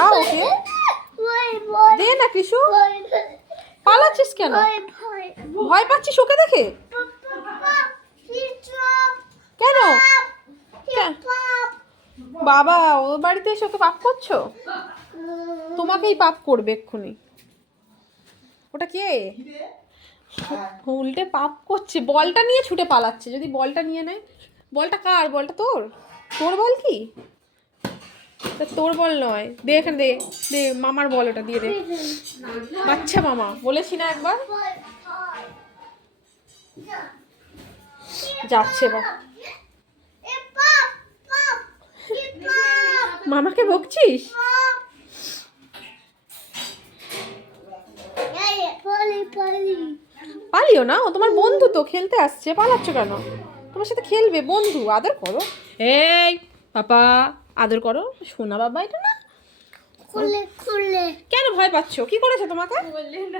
দাও ওকে, দে না কৃষু। পালাচ্ছিস কেন? ভয় পাচ্ছিস ওকে দেখে? কেন? বাবা ওর বাড়িতে এসে ওকে পাপ করছো? তোমাকেই পাপ করবে এক্ষুনি। ওটা কে? উল্টে পাপ করছে, বলটা নিয়ে ছুটে পালাচ্ছে। যদি বলটা নিয়ে নেয়। বলটা কার? বলটা তোর? তোর বল কি? তোর বল নয়, দে এখানে, দে দে মামার বল, ওটা দিয়ে দে। আচ্ছা মামা বলেছি না একবার। যাচ্ছে বা মামাকে বকছিস? পালিও না, ও তোমার বন্ধু তো, খেলতে আসছে, পালাচ্ছ কেন? তোমার সাথে খেলবে, বন্ধু, আদর করো। এই পাপা আদর করো, শোনা বাবা এটা না। কেন ভয় পাচ্ছ? কি করেছে তোমাকে?